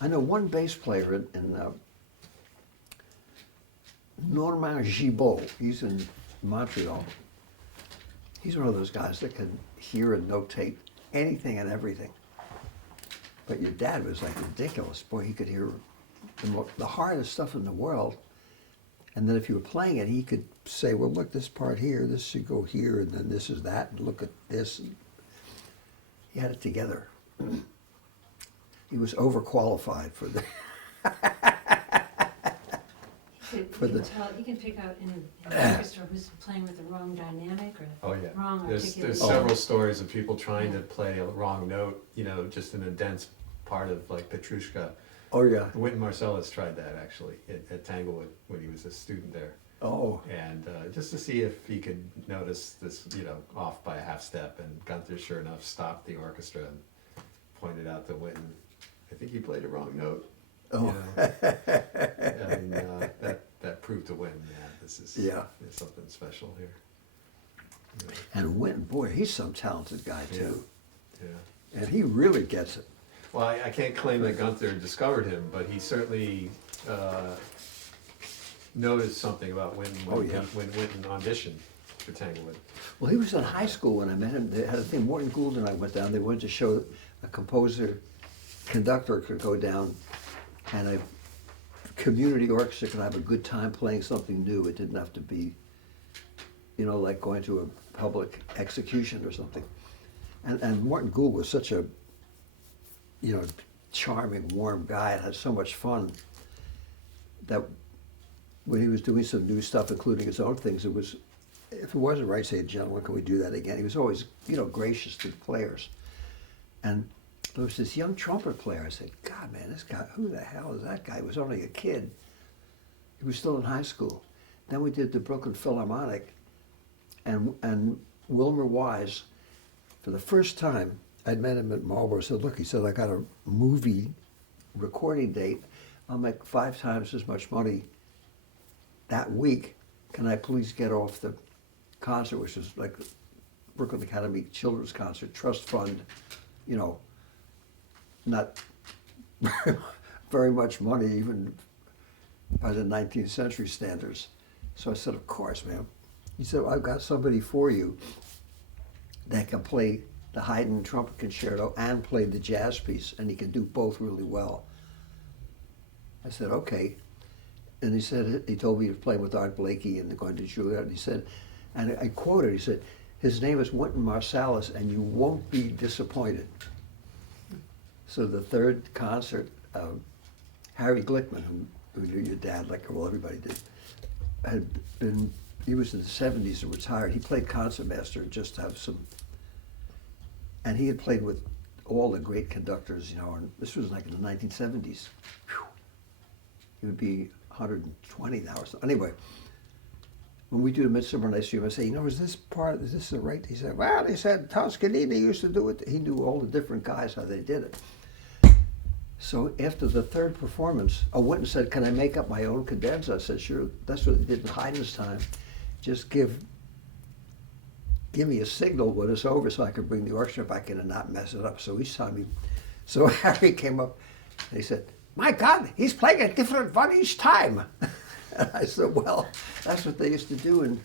I know one bass player in Normand Gibault. He's in Montreal. He's one of those guys that can hear and notate anything and everything. But your dad was like ridiculous. Boy, he could hear the hardest stuff in the world. And then if you were playing it, he could say, well, look, this part here, this should go here, and then this is that, and look at this. He had it together. He was overqualified for the... You can pick out in an orchestra who's playing with the wrong dynamic or Oh, yeah. wrong There's articulation. several stories of people trying to play a wrong note, just in a dense part of like Petrushka. Oh, yeah. Wynton Marsalis tried that actually at Tanglewood when he was a student there. Oh. And just to see if he could notice this, off by a half step. And Gunther, sure enough, stopped the orchestra and pointed out to Wynton, I think he played a wrong note. Oh. And that proved to Wynton, this is there's something special here. Yeah. And Wynton, boy, he's some talented guy too. Yeah. And he really gets it. Well, I can't claim that Gunther discovered him, but he certainly noticed something about Wynton when Wynton auditioned for Tanglewood. Well, he was in high school when I met him. They had a thing, Morton Gould and I went down. They wanted to show a composer, conductor could go down and a community orchestra could have a good time playing something new. It didn't have to be, like going to a public execution or something. And Morton Gould was such a, charming, warm guy and had so much fun that when he was doing some new stuff, including his own things, it was, if it wasn't right, say, gentlemen, can we do that again? He was always, gracious to the players. And there was this young trumpet player. I said, God, man, this guy, who the hell is that guy? He was only a kid. He was still in high school. Then we did the Brooklyn Philharmonic, and Wilmer Wise, for the first time, I'd met him at Marlboro. I said, look, he said, I got a movie recording date. I'll make 5 times as much money that week. Can I please get off the concert, which is like Brooklyn Academy Children's Concert, Trust Fund, not very much money even by the 19th century standards. So I said, of course, ma'am. He said, well, I've got somebody for you that can play the Haydn trumpet concerto and play the jazz piece, and he can do both really well. I said, okay. And he said, he told me he was playing with Art Blakey and going to Juilliard, and he said, and I quoted, he said, his name is Wynton Marsalis, and you won't be disappointed. So the third concert, Harry Glickman, who knew your dad, like, well, everybody did, he was in the 70s and retired. He played concertmaster just to have some, and he had played with all the great conductors, and this was like in the 1970s. Whew. He would be 120 now or something. Anyway, when we do the Midsummer Night's Dream, I say, is this the right? He said, well, he said, Toscanini used to do it. He knew all the different guys, how they did it. So after the third performance, Wynton said, can I make up my own cadenza? I said, sure. That's what they did in Haydn's time. Just give me a signal when it's over so I could bring the orchestra back in and not mess it up. So each time so Harry came up and he said, my God, he's playing a different one each time. And I said, well, that's what they used to do, and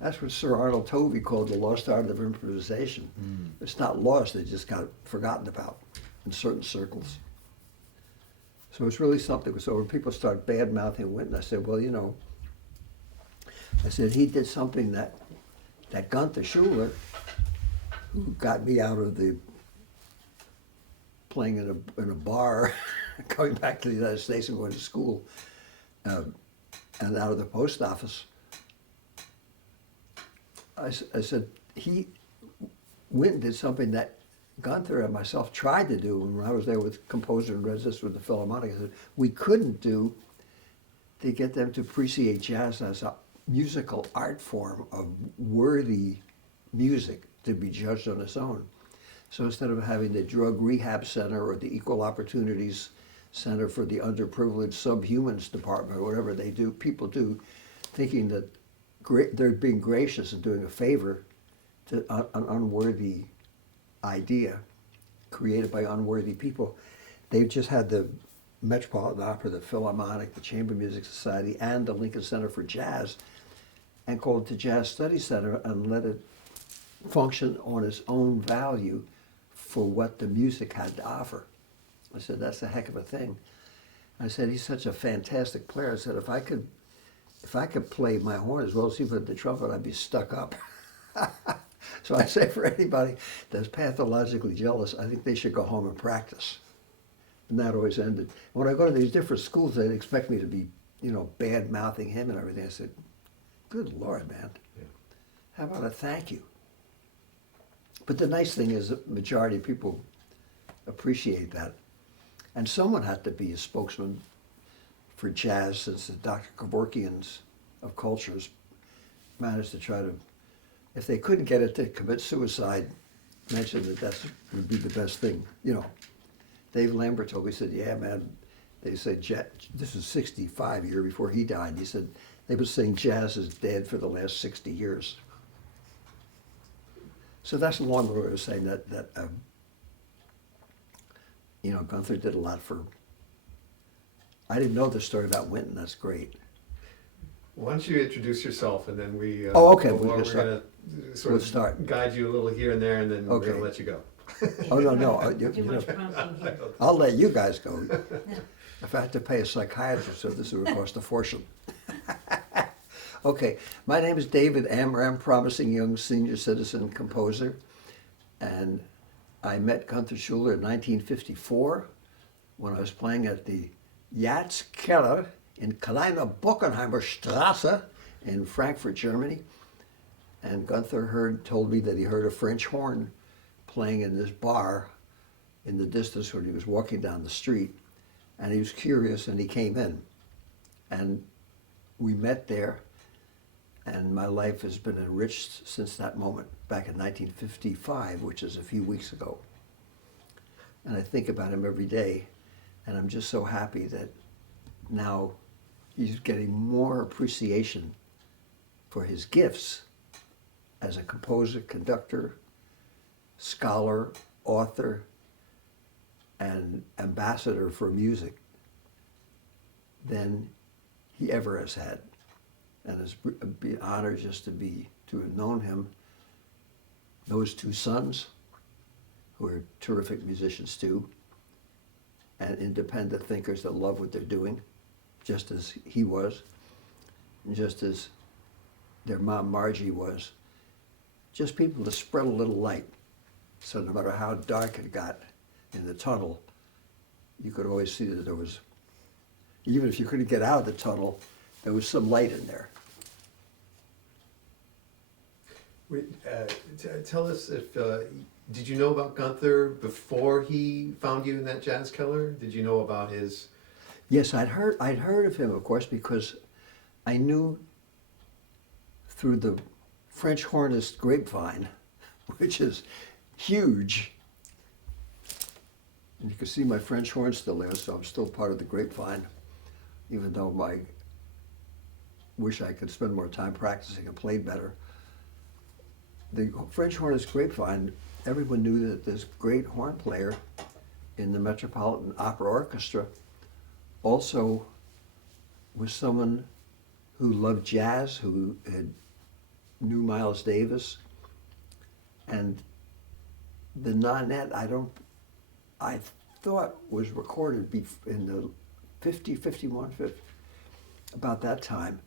that's what Sir Arnold Tovey called the lost art of improvisation. It's not lost, it just got forgotten about in certain circles. So it's really something. So when people start bad-mouthing Wynton, I said, well, I said, he did something that Gunther Schuller, who got me out of the playing in a bar, coming back to the United States and going to school, and out of the post office, I said, Wynton did something that Gunther and myself tried to do when I was there with composer in residence with the Philharmonic. I said, we couldn't do to get them to appreciate jazz as a musical art form of worthy music to be judged on its own. So instead of having the drug rehab center or the equal opportunities center for the underprivileged subhumans department or whatever they do, people do, thinking that they're being gracious and doing a favor to an unworthy idea created by unworthy people. They've just had the Metropolitan Opera, the Philharmonic, the Chamber Music Society, and the Lincoln Center for Jazz, and called it the Jazz Study Center and let it function on its own value for what the music had to offer. I said, that's a heck of a thing. I said, he's such a fantastic player. I said, if I could play my horn as well as he played the trumpet, I'd be stuck up. So I say for anybody that's pathologically jealous, I think they should go home and practice. And that always ended. When I go to these different schools, they'd expect me to be, bad-mouthing him and everything. I said, good Lord, man. Yeah. How about a thank you? But the nice thing is the majority of people appreciate that. And someone had to be a spokesman for jazz, since the Dr. Kevorkians of cultures managed to try to, if they couldn't get it to commit suicide, mention that would be the best thing. Dave Lambert told me, he said, yeah, man, they said, this was 65, a year before he died. He said, they've been saying jazz is dead for the last 60 years. So that's a long way of saying that Gunther did a lot for, I didn't know the story about Winton. That's great. Why don't you introduce yourself, and then we. Oh, okay, We're we'll going just to sort we'll of start. guide you a little here and there, and then we're going Okay. to let you go. Oh, no, Too much prompting here. I'll let you guys go. No. If I had to pay a psychiatrist, so this would cost a fortune. Okay, my name is David Amram, promising young senior citizen composer, and I met Gunther Schuller in 1954 when I was playing at the Keller in Kleine Bockenheimer Straße in Frankfurt, Germany. And Gunther told me that he heard a French horn playing in this bar in the distance when he was walking down the street. And he was curious and he came in. And we met there, and my life has been enriched since that moment, back in 1955, which is a few weeks ago. And I think about him every day, and I'm just so happy that now he's getting more appreciation for his gifts as a composer, conductor, scholar, author, and ambassador for music than he ever has had. And it's an honor just to have known him, those two sons, who are terrific musicians too, and independent thinkers that love what they're doing, just as he was, and just as their mom Margie was. Just people to spread a little light. So no matter how dark it got in the tunnel, you could always see that there was, even if you couldn't get out of the tunnel, there was some light in there. Tell us if, did you know about Gunther before he found you in that jazz cellar? Did you know about his? Yes, I'd heard of him, of course, because I knew through the French hornist grapevine, which is huge. And you can see my French horn still there, so I'm still part of the grapevine, even though I wish I could spend more time practicing and play better. The French hornist grapevine, everyone knew that this great horn player in the Metropolitan Opera Orchestra also was someone who loved jazz, who knew Miles Davis, and the nonet I thought was recorded in the 51, about that time.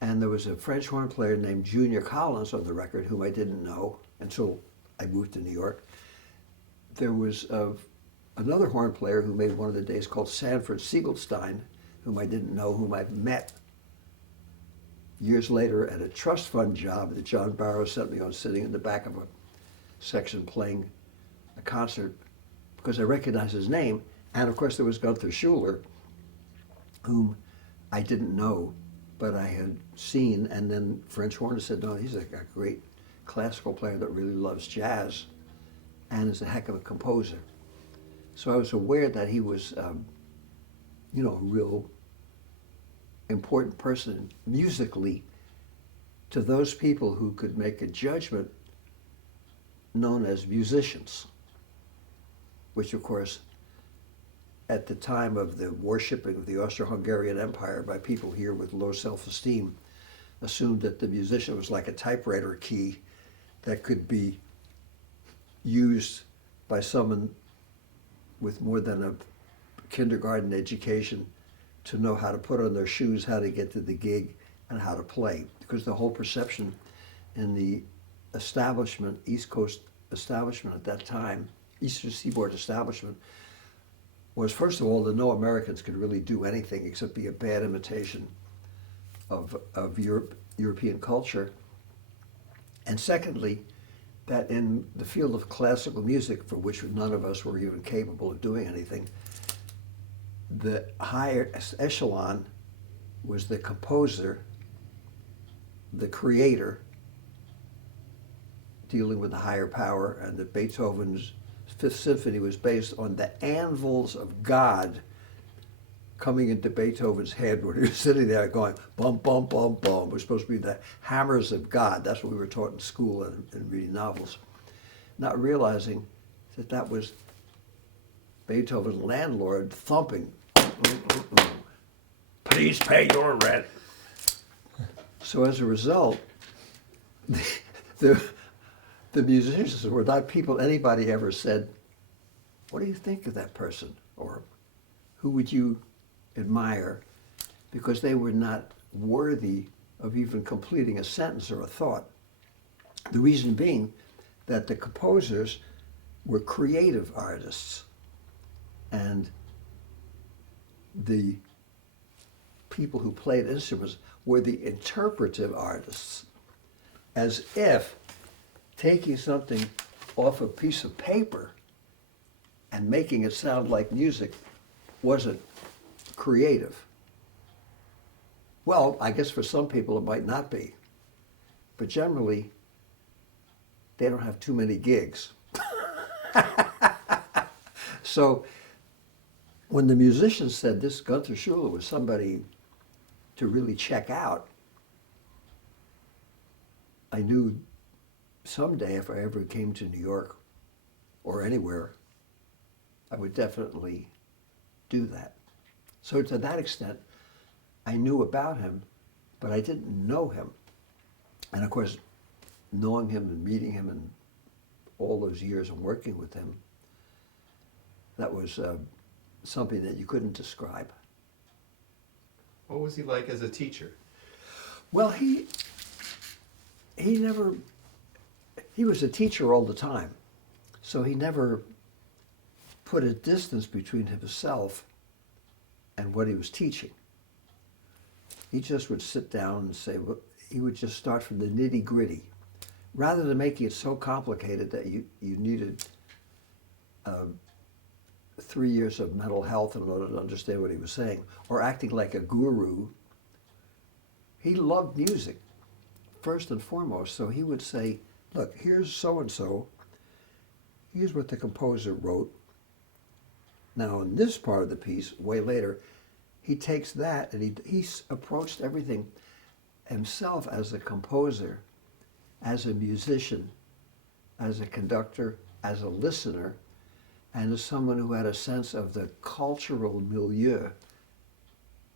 And there was a French horn player named Junior Collins on the record, whom I didn't know until I moved to New York. There was another horn player who made one of the days called Sanford Siegelstein, whom I didn't know, whom I've met years later at a trust fund job that John Barrow sent me on, sitting in the back of a section playing a concert, because I recognized his name. And of course there was Gunther Schuller, whom I didn't know, but I had seen. And then French horn said, no, he's a great classical player that really loves jazz and is a heck of a composer. So I was aware that he was, a real important person musically to those people who could make a judgment known as musicians, which of course at the time of the worshipping of the Austro-Hungarian Empire by people here with low self-esteem, assumed that the musician was like a typewriter key that could be used by someone with more than a kindergarten education to know how to put on their shoes, how to get to the gig, and how to play. Because the whole perception in the establishment, East Coast establishment at that time, Eastern Seaboard establishment, was first of all that no Americans could really do anything except be a bad imitation of European culture. And secondly, that in the field of classical music, for which none of us were even capable of doing anything, the higher echelon was the composer, the creator, dealing with the higher power, and that Beethoven's Fifth Symphony was based on the anvils of God coming into Beethoven's head when he was sitting there going, bum, bum, bum, bum. It was supposed to be the hammers of God. That's what we were taught in school and reading novels. Not realizing that that was Beethoven's landlord thumping, please pay your rent. So as a result, the musicians were not people anybody ever said, what do you think of that person? Or who would you admire? Because they were not worthy of even completing a sentence or a thought. The reason being that the composers were creative artists and the people who played instruments were the interpretive artists, as if taking something off a piece of paper and making it sound like music wasn't creative. Well, I guess for some people it might not be, but generally they don't have too many gigs. So when the musicians said this Gunther Schuller was somebody to really check out, I knew someday if I ever came to New York or anywhere, I would definitely do that. So to that extent, I knew about him, but I didn't know him. And of course, knowing him and meeting him and all those years and working with him, that was something that you couldn't describe. What was he like as a teacher? Well, he was a teacher all the time. So he never put a distance between himself and what he was teaching. He just would sit down and say, well, he would just start from the nitty gritty, rather than making it so complicated that you needed 3 years of mental health in order to understand what he was saying, or acting like a guru. He loved music, first and foremost, so he would say, look, here's so-and-so, here's what the composer wrote. Now in this part of the piece, way later, he takes that and he approached everything himself as a composer, as a musician, as a conductor, as a listener, and as someone who had a sense of the cultural milieu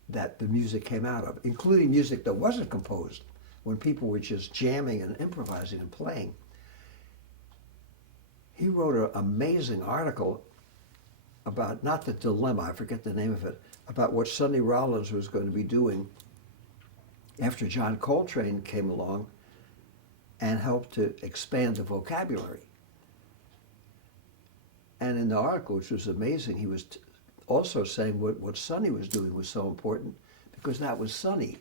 that the music came out of, including music that wasn't composed, when people were just jamming and improvising and playing. He wrote an amazing article about, not the dilemma, I forget the name of it, about what Sonny Rollins was going to be doing after John Coltrane came along and helped to expand the vocabulary. And in the article, which was amazing, he was also saying what Sonny was doing was so important because that was Sonny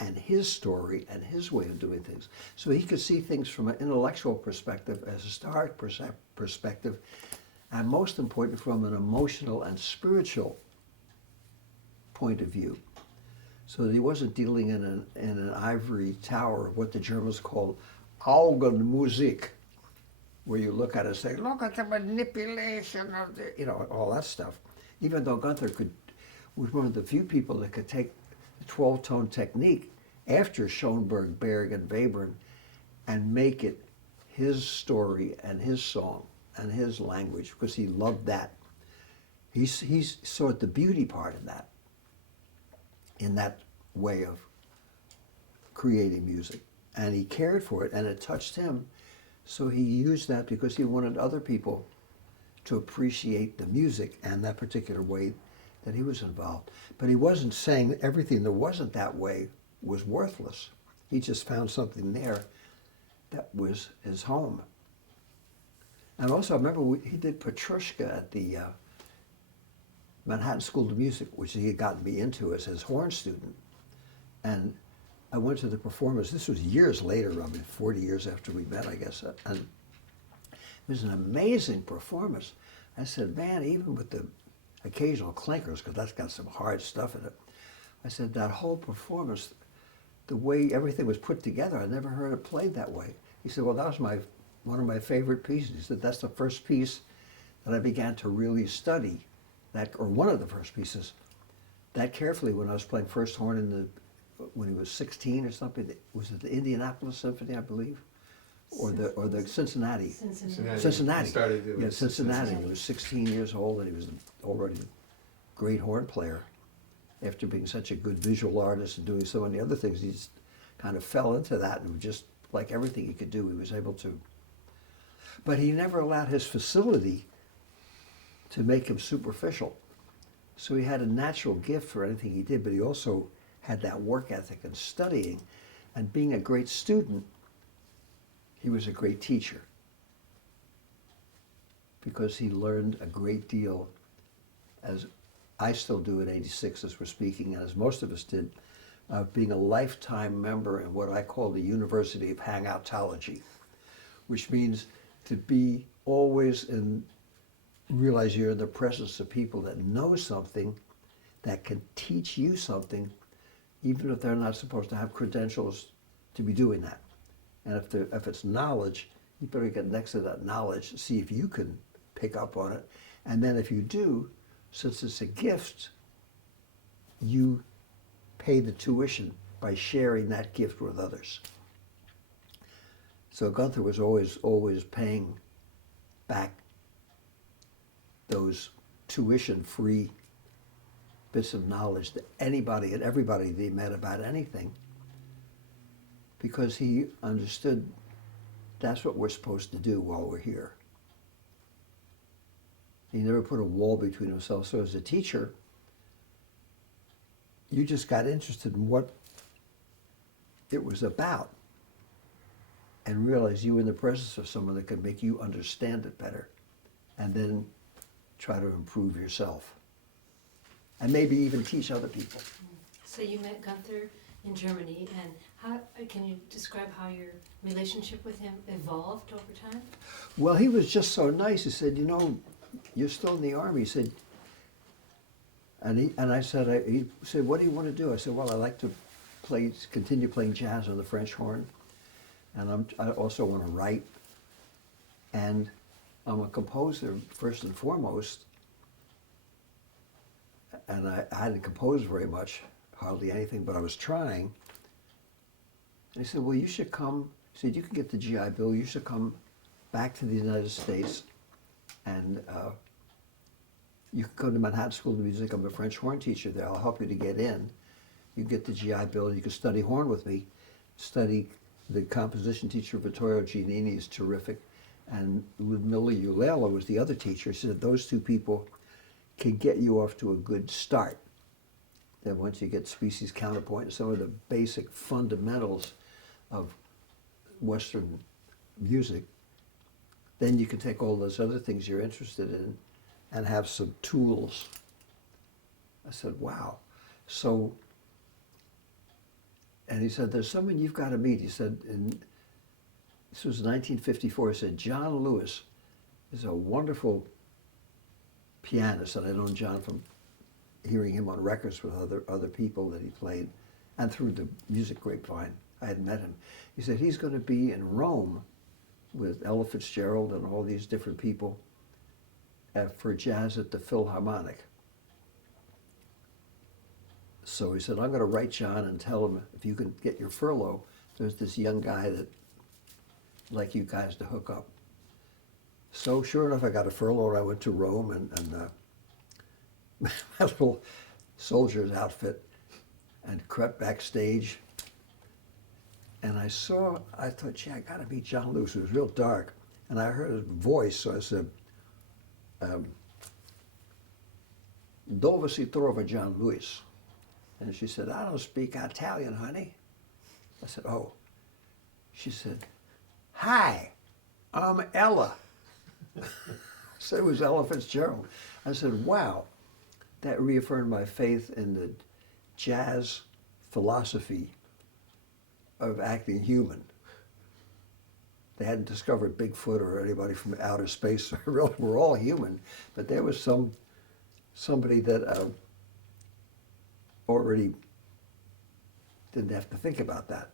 and his story and his way of doing things. So he could see things from an intellectual perspective, a historic perspective, and most important, from an emotional and spiritual point of view. So that he wasn't dealing in an ivory tower of what the Germans called Augenmusik, where you look at it and say, look at the manipulation of the, all that stuff. Even though Gunther was one of the few people that could take the 12-tone technique after Schoenberg, Berg, and Webern and make it his story and his song and his language, because he loved that. He saw the beauty part in that way of creating music. And he cared for it, and it touched him. So he used that because he wanted other people to appreciate the music and that particular way that he was involved. But he wasn't saying everything that wasn't that way was worthless. He just found something there that was his home. And also, I remember he did Petrushka at the Manhattan School of Music, which he had gotten me into as his horn student. And I went to the performance. This was years later, I mean, 40 years after we met, I guess. And it was an amazing performance. I said, man, even with the occasional clinkers, because that's got some hard stuff in it, I said, that whole performance, the way everything was put together, I never heard it played that way. He said, well, that was one of my favorite pieces. He said, that's the first piece that I began to really study, that, or one of the first pieces, that carefully when I was playing first horn when he was 16 or something. Was it the Indianapolis Symphony, I believe? Or the Cincinnati. Cincinnati. He started doing Yeah, Cincinnati. He was 16 years old, and he was already a great horn player. After being such a good visual artist and doing so many other things, he just kind of fell into that, and just like everything he could do, he was able to. But he never allowed his facility to make him superficial. So he had a natural gift for anything he did, but he also had that work ethic and studying, and being a great student. He was a great teacher because he learned a great deal, as I still do at 86 as we're speaking, and as most of us did, being a lifetime member in what I call the University of Hangoutology, which means to be always realize you're in the presence of people that know something, that can teach you something, even if they're not supposed to have credentials to be doing that. And if it's knowledge, you better get next to that knowledge, see if you can pick up on it. And then if you do, since it's a gift, you pay the tuition by sharing that gift with others. So Gunther was always paying back those tuition-free bits of knowledge to anybody and everybody that he met about anything, because he understood that's what we're supposed to do while we're here. He never put a wall between himself. So as a teacher, you just got interested in what it was about and realized you were in the presence of someone that could make you understand it better, and then try to improve yourself. And maybe even teach other people. So you met Gunther in Germany, and how can you describe how your relationship with him evolved over time? Well, he was just so nice. He said, you know, you're still in the Army. He said, he said, what do you want to do? I said, well, I like to continue playing jazz on the French horn, and I also want to write, and I'm a composer first and foremost. And I hadn't composed very much, hardly anything, but I was trying. And he said, well, you should come. He said, you can get the GI Bill. You should come back to the United States, and you can come to Manhattan School of Music. I'm a French horn teacher there. I'll help you to get in. You get the GI Bill. You can study horn with me. Study. The composition teacher, Vittorio Giannini, is terrific. And Ludmilla Ulela was the other teacher. He said, those two people can get you off to a good start. Then once you get species counterpoint and some of the basic fundamentals of Western music, then you can take all those other things you're interested in and have some tools. I said, wow. So, and he said, there's someone you've got to meet. He said, this was 1954, he said, John Lewis is a wonderful pianist, and I'd known John from hearing him on records with other people that he played, and through the music grapevine. I had met him. He said, he's going to be in Rome with Ella Fitzgerald and all these different people for jazz at the Philharmonic. So he said, I'm going to write John and tell him, if you can get your furlough, there's this young guy that like you guys to hook up. So sure enough, I got a furlough and I went to Rome, and my little soldier's outfit and crept backstage. And I thought, gee, I gotta meet John Lewis. It was real dark. And I heard his voice, so I said, Dove si trova John Lewis? And she said, I don't speak Italian, honey. I said, oh. She said, hi, I'm Ella. I said, it was Ella Fitzgerald. I said, wow. That reaffirmed my faith in the jazz philosophy of acting human. They hadn't discovered Bigfoot or anybody from outer space. We're all human, but there was somebody that already didn't have to think about that.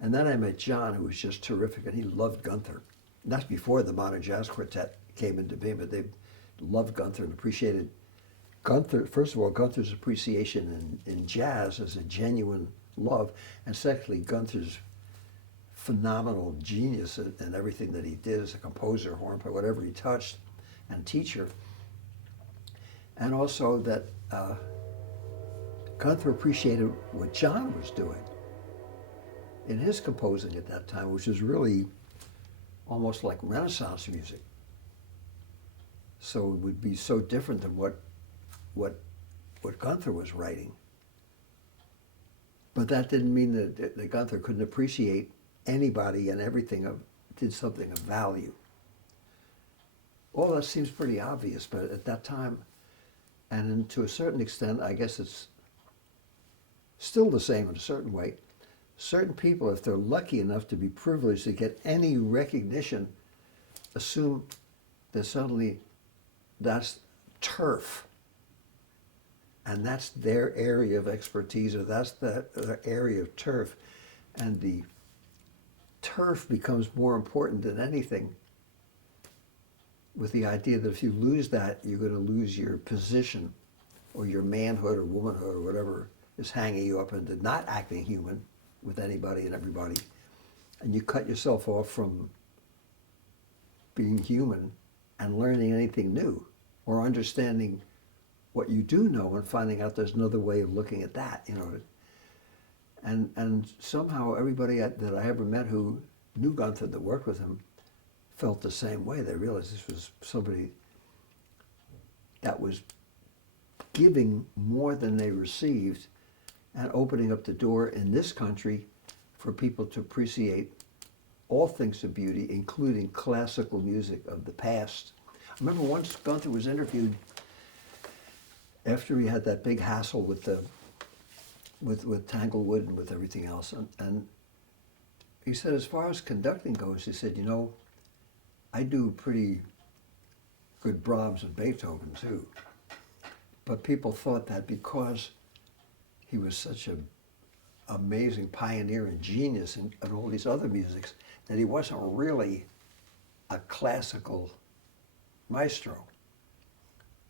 And then I met John, who was just terrific, and he loved Gunther. And that's before the Modern Jazz Quartet came into being, but they loved Gunther and appreciated Gunther. First of all, Gunther's appreciation in jazz as a genuine love, and secondly, Gunther's phenomenal genius in everything that he did as a composer, horn player, whatever he touched, and teacher. And also that Gunther appreciated what John was doing in his composing at that time, which was really almost like Renaissance music. So it would be so different than what Gunther was writing. But that didn't mean that Gunther couldn't appreciate anybody and everything did something of value. All that seems pretty obvious, but at that time, and to a certain extent, I guess it's still the same in a certain way. Certain people, if they're lucky enough to be privileged to get any recognition, assume that suddenly that's turf. And that's their area of expertise, or that's their area of turf. And the turf becomes more important than anything, with the idea that if you lose that, you're going to lose your position or your manhood or womanhood or whatever is hanging you up into not acting human with anybody and everybody. And you cut yourself off from being human and learning anything new or understanding what you do know and finding out there's another way of looking at that, you know. And somehow everybody that I ever met who knew Gunther, that worked with him, felt the same way. They realized this was somebody that was giving more than they received and opening up the door in this country for people to appreciate all things of beauty, including classical music of the past. I remember once Gunther was interviewed after he had that big hassle with Tanglewood and with everything else, and he said, as far as conducting goes, he said, you know, I do pretty good Brahms and Beethoven too, but people thought that because he was such an amazing pioneer and genius in all these other musics, that he wasn't really a classical maestro.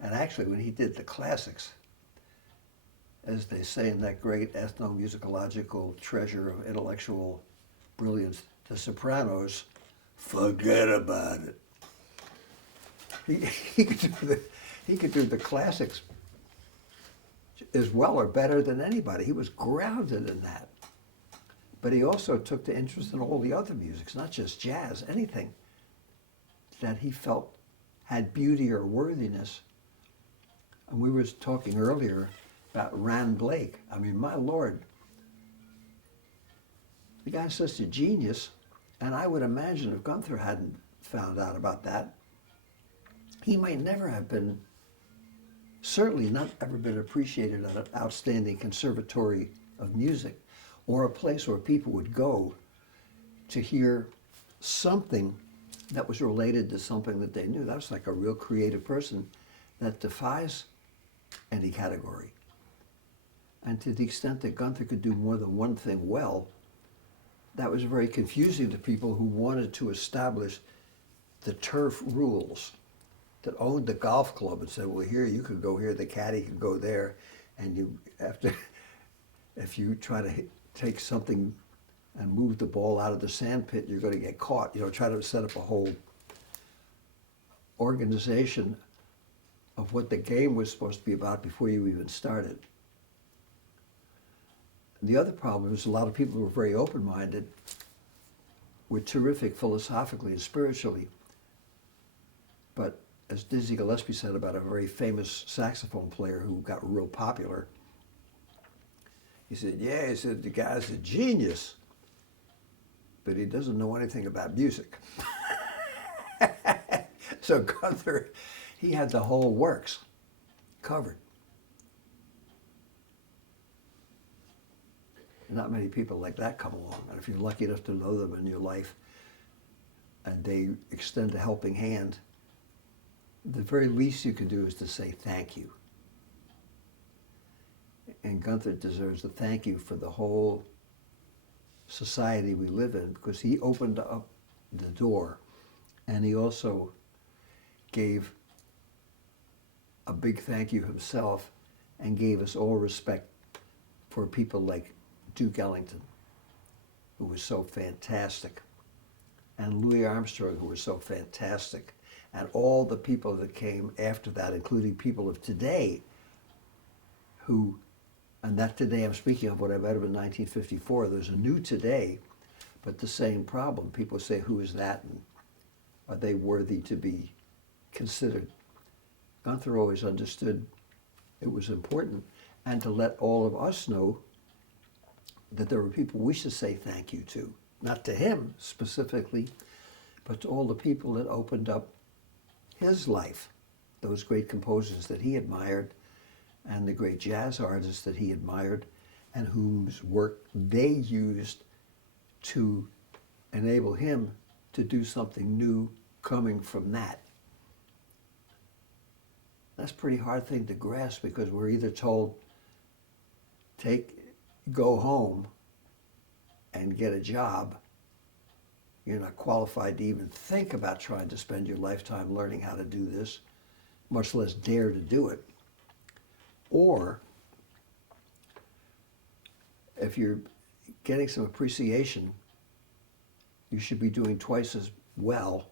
And actually, when he did the classics, as they say in that great ethnomusicological treasure of intellectual brilliance, the Sopranos, forget about it. He could do the classics as well or better than anybody. He was grounded in that. But he also took the interest in all the other musics, not just jazz, anything that he felt had beauty or worthiness. And we were talking earlier about Rand Blake. I mean, my Lord, the guy's such a genius, and I would imagine if Gunther hadn't found out about that, he might never have been, certainly not ever been appreciated at an outstanding conservatory of music, or a place where people would go to hear something that was related to something that they knew. That was like a real creative person that defies any category. And to the extent that Gunther could do more than one thing well, that was very confusing to people who wanted to establish the turf rules, that owned the golf club and said, well, here you could go here, the caddy could go there, and you have to, if you try to take something and move the ball out of the sand pit, you're going to get caught. You know, try to set up a whole organization of what the game was supposed to be about before you even started. The other problem is a lot of people who were very open-minded were terrific philosophically and spiritually. But as Dizzy Gillespie said about a very famous saxophone player who got real popular, he said, yeah, he said, the guy's a genius, but he doesn't know anything about music. So Gunther, he had the whole works covered. Not many people like that come along, and if you're lucky enough to know them in your life and they extend a helping hand, the very least you can do is to say thank you. And Gunther deserves a thank you for the whole society we live in, because he opened up the door, and he also gave a big thank you himself and gave us all respect for people like Duke Ellington, who was so fantastic, and Louis Armstrong, who was so fantastic, and all the people that came after that, including people of today who, and that today I'm speaking of what I read of in 1954, there's a new today, but the same problem. People say, who is that, and are they worthy to be considered? Gunther always understood it was important, and to let all of us know that there were people we should say thank you to, not to him specifically, but to all the people that opened up his life, those great composers that he admired, and the great jazz artists that he admired, and whose work they used to enable him to do something new coming from that. That's a pretty hard thing to grasp, because we're either told, go home and get a job. You're not qualified to even think about trying to spend your lifetime learning how to do this, much less dare to do it. Or if you're getting some appreciation, you should be doing twice as well,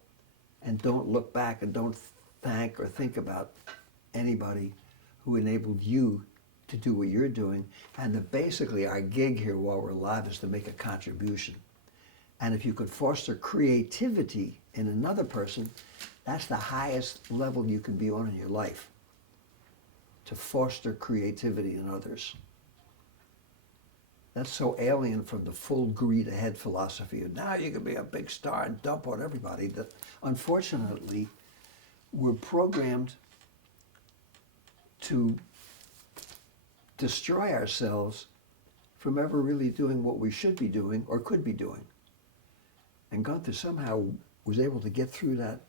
and don't look back and don't thank or think about anybody who enabled you to do what you're doing. And basically our gig here while we're alive is to make a contribution. And if you could foster creativity in another person, that's the highest level you can be on in your life, to foster creativity in others. That's so alien from the full greed ahead philosophy of now you can be a big star and dump on everybody, that unfortunately we're programmed to destroy ourselves from ever really doing what we should be doing or could be doing. And Gunther somehow was able to get through that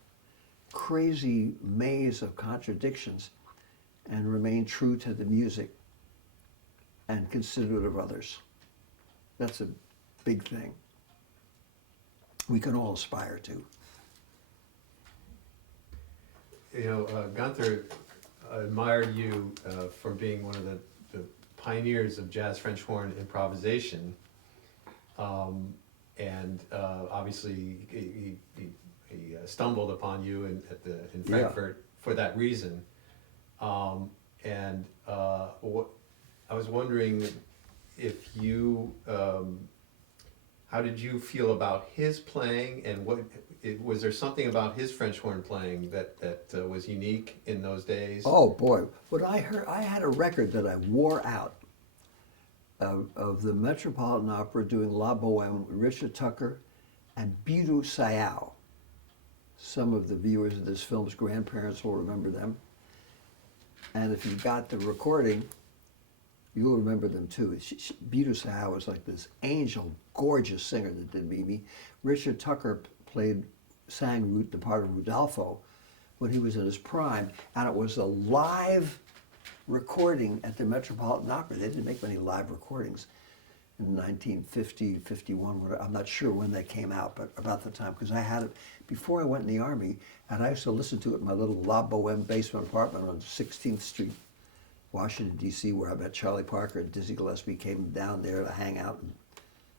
crazy maze of contradictions and remain true to the music and considerate of others. That's a big thing we can all aspire to. You know, Gunther admired you for being one of the pioneers of jazz French horn improvisation, and obviously he stumbled upon you in Frankfurt for that reason. I was wondering if you, how did you feel about his playing, and was there something about his French horn playing that was unique in those days? Oh boy, what I heard, I had a record that I wore out of the Metropolitan Opera doing La Boheme with Richard Tucker and Bidu Sayao. Some of the viewers of this film's grandparents will remember them. And if you got the recording, you'll remember them too. Bidu Sayao was like this angel, gorgeous singer that did Mimi. Richard Tucker sang the part of Rudolfo when he was in his prime, and it was a live recording at the Metropolitan Opera. They didn't make many live recordings in 1950, 51, I'm not sure when they came out, but about the time, because I had it before I went in the Army, and I used to listen to it in my little La Boheme basement apartment on 16th Street, Washington, D.C., where I met Charlie Parker and Dizzy Gillespie came down there to hang out and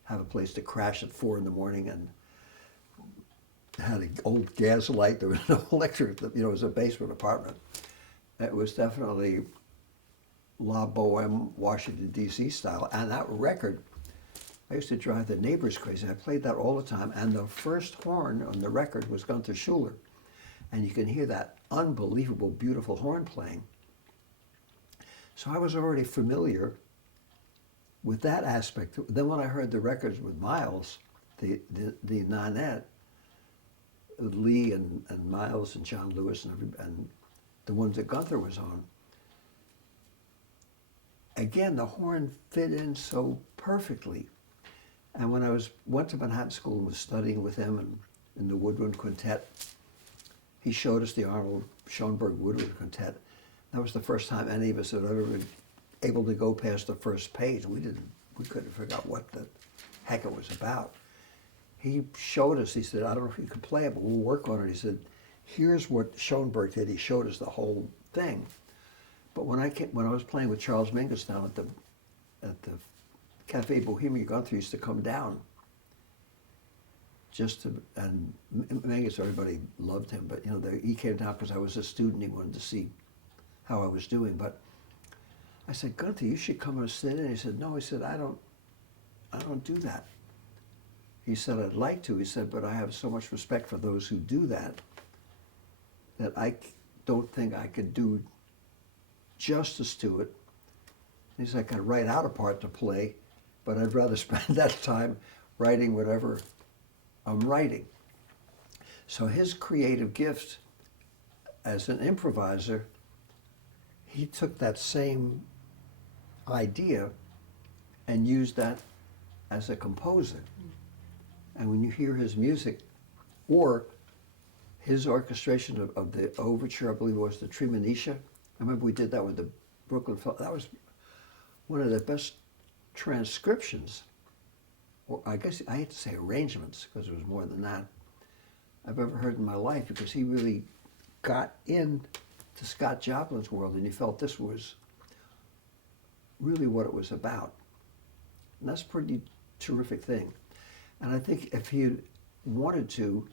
have a place to crash at 4 in the morning, and had an old gas light. There was no electric, it was a basement apartment. It was definitely La Boheme, Washington, D.C. style. And that record, I used to drive the neighbors crazy. I played that all the time. And the first horn on the record was Gunther Schuller. And you can hear that unbelievable, beautiful horn playing. So I was already familiar with that aspect. Then when I heard the records with Miles, the nonette, with Lee and Miles and John Lewis and the ones that Gunther was on, again, the horn fit in so perfectly. And when I went to Manhattan School and was studying with him and in the woodwind quintet, he showed us the Arnold Schoenberg woodwind quintet. That was the first time any of us had ever been able to go past the first page. We couldn't figure out what the heck it was about. He showed us, he said, I don't know if you can play it, but we'll work on it. He said, here's what Schoenberg did. He showed us the whole thing. But when I was playing with Charles Mingus down at the Cafe Bohemia, Gunther used to come down and Mingus, everybody loved him, but he came down because I was a student. He wanted to see how I was doing. But I said, Gunther, you should come and sit in. He said, no. He said, I don't do that. He said, I'd like to. He said, but I have so much respect for those who do that I don't think I could do justice to it. He said, I could write out a part to play, but I'd rather spend that time writing whatever I'm writing. So his creative gift as an improviser, he took that same idea and used that as a composer. And when you hear his music, or his orchestration of the overture, I believe it was the Treemonisha. I remember we did that with the Brooklyn Phil. That was one of the best transcriptions, or I guess I hate to say arrangements, because it was more than that, I've ever heard in my life, because he really got into Scott Joplin's world, and he felt this was really what it was about. And that's a pretty terrific thing. And I think if he had wanted to,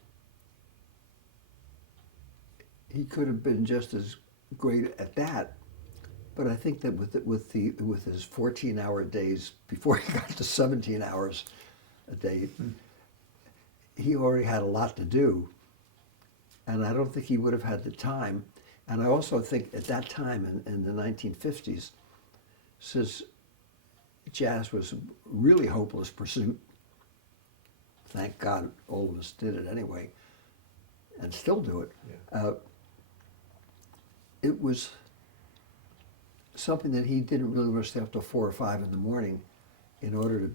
he could have been just as great at that. But I think that with his 14-hour days before he got to 17 hours a day, he already had a lot to do. And I don't think he would have had the time. And I also think at that time in the 1950s, since jazz was a really hopeless pursuit, thank God all of us did it anyway, and still do it. Yeah. It was something that he didn't really want to stay up till 4 or 5 in the morning in order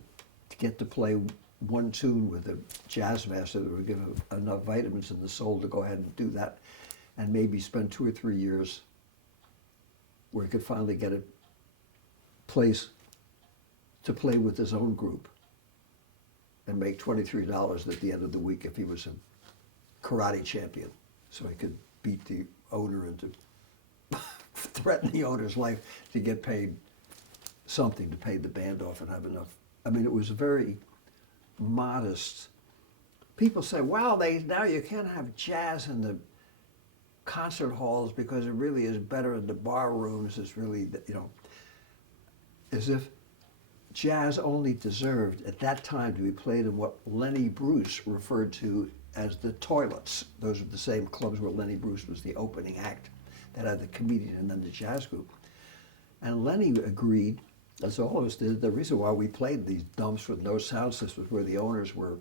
to get to play one tune with a jazz master that would give him enough vitamins in the soul to go ahead and do that, and maybe spend 2 or 3 years where he could finally get a place to play with his own group and make $23 at the end of the week if he was a karate champion, so he could beat the owner and to threaten the owner's life to get paid something to pay the band off and have enough. I mean, it was very modest. People say, well, now you can't have jazz in the concert halls because it really is better in the bar rooms. It's really, as if jazz only deserved at that time to be played in what Lenny Bruce referred to as the toilets. Those were the same clubs where Lenny Bruce was the opening act, that had the comedian and then the jazz group. And Lenny agreed, as all of us did, the reason why we played these dumps with no sound systems where the owners were,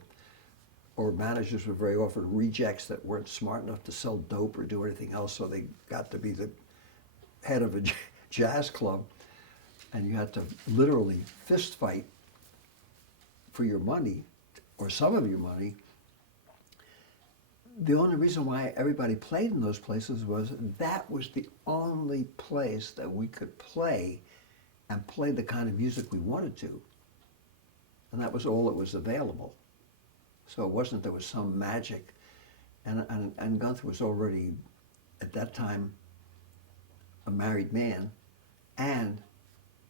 or managers were very often rejects that weren't smart enough to sell dope or do anything else, so they got to be the head of a jazz club, and you had to literally fist fight for your money, or some of your money. The only reason why everybody played in those places was that was the only place that we could play and play the kind of music we wanted to. And that was all that was available. So it wasn't there was some magic. And Gunther was already, at that time, a married man and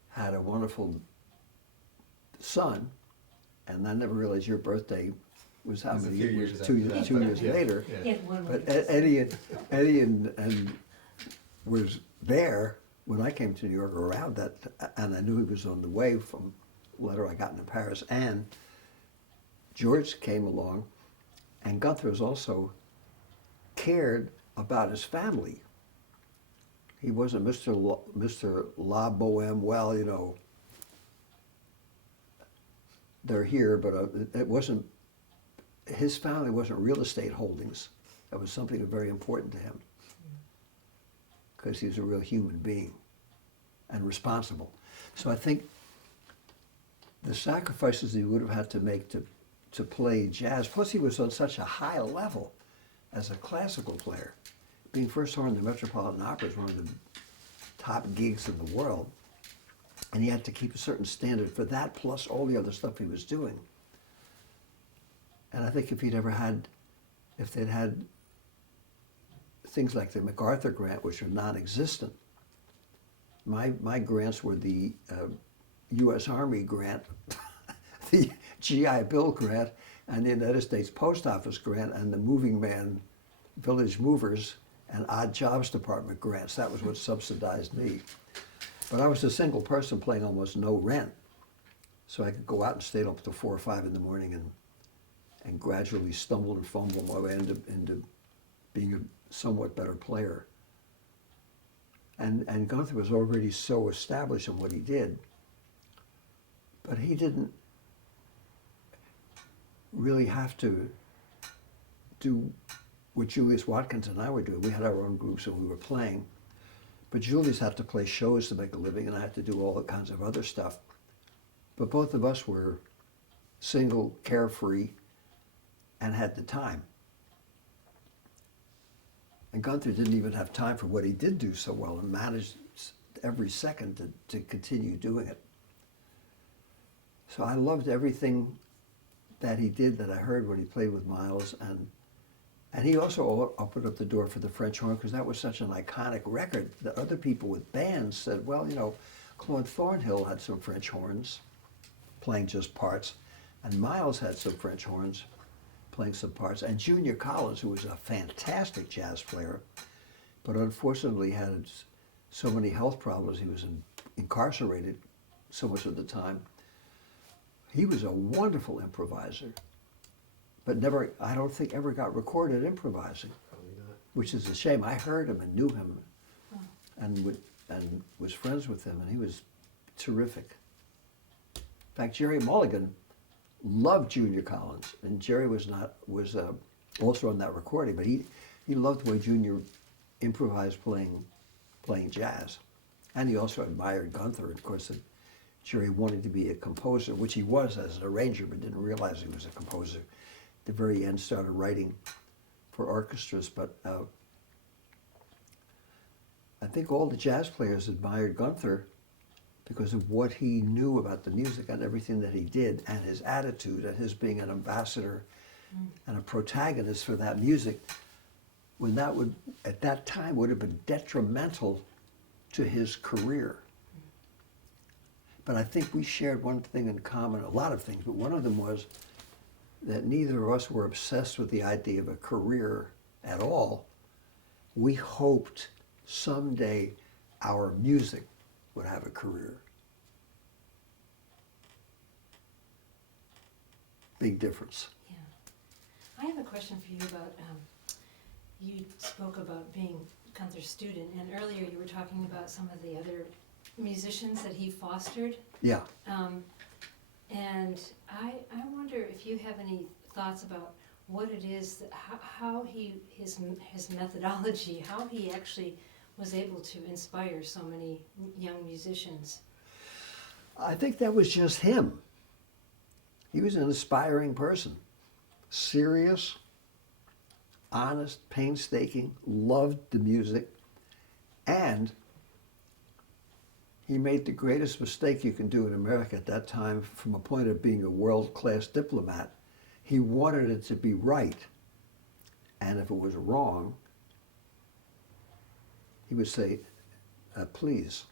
had a wonderful son. And I never realized your birthday was how It was a many few years? years 2 after years, that. 2 years Yeah, later. yeah. He had one But more. Eddie and was there, when I came to New York around that, and I knew he was on the way from a letter I got in Paris, and George came along, and Gunther was also cared about his family. He wasn't Mr. La Boheme, well, you know, they're here, but it wasn't, his family wasn't real estate holdings. That was something very important to him because he was a real human being and responsible. So I think the sacrifices he would have had to make to play jazz, plus he was on such a high level as a classical player. Being first horn in the Metropolitan Opera is one of the top gigs in the world. And he had to keep a certain standard for that, plus all the other stuff he was doing. And I think if they'd had things like the MacArthur grant, which are non-existent, my grants were the U.S. Army grant, the GI Bill grant, and the United States Post Office grant, and the Moving Man Village Movers and Odd Jobs Department grants. That was what subsidized me. But I was a single person playing almost no rent. So I could go out and stay up till 4 or 5 in the morning and gradually stumble and fumble my way into being a somewhat better player. And Gunther was already so established in what he did, but he didn't really have to do what Julius Watkins and I were doing. We had our own groups and we were playing. But Julius had to play shows to make a living, and I had to do all kinds of other stuff. But both of us were single, carefree, and had the time. And Gunther didn't even have time for what he did do so well and managed every second to continue doing it. So I loved everything that he did that I heard when he played with Miles, and he also opened up the door for the French horn because that was such an iconic record that other people with bands said, well, you know, Claude Thornhill had some French horns playing just parts, and Miles had some French horns playing some parts, and Junior Collins, who was a fantastic jazz player, but unfortunately had so many health problems, he was incarcerated so much of the time. He was a wonderful improviser, but never, I don't think, ever got recorded improvising, Probably not. which is a shame. I heard him and knew him and was friends with him, and he was terrific. In fact, Jerry Mulligan loved Junior Collins, and Jerry was also on that recording, but he loved the way Junior improvised playing jazz. And he also admired Gunther, and of course, Jerry wanted to be a composer, which he was as an arranger, but didn't realize he was a composer. At the very end, started writing for orchestras, but I think all the jazz players admired Gunther because of what he knew about the music and everything that he did, and his attitude, and his being an ambassador and a protagonist for that music, when that would, at that time, would have been detrimental to his career. But I think we shared one thing in common, a lot of things, but one of them was that neither of us were obsessed with the idea of a career at all. We hoped someday our music would have a career. Big difference. Yeah. I have a question for you about, you spoke about being Gunther's student, and earlier you were talking about some of the other musicians that he fostered. Yeah. And I wonder if you have any thoughts about what it is, that how his methodology, how he actually was able to inspire so many young musicians. I think that was just him. He was an inspiring person. Serious, honest, painstaking, loved the music, and he made the greatest mistake you can do in America at that time from a point of being a world-class diplomat. He wanted it to be right, and if it was wrong, he would say, please,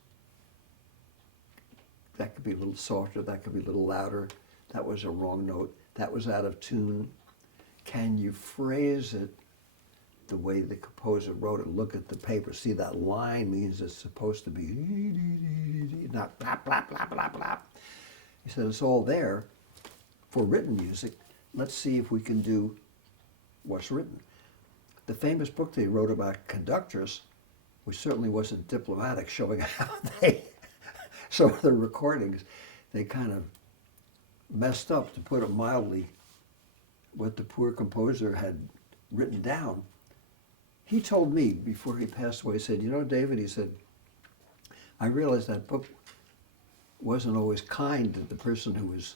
that could be a little softer, that could be a little louder, that was a wrong note, that was out of tune. Can you phrase it the way the composer wrote it. Look at the paper. See, that line means it's supposed to be not blah, blah, blah, blah, blah. He said, it's all there for written music. Let's see if we can do what's written. The famous book they wrote about conductors, which certainly wasn't diplomatic, showing how they, some of the recordings, they kind of messed up, to put it mildly, what the poor composer had written down. He told me before he passed away, he said, you know, David, he said, I realized that book wasn't always kind to the person who was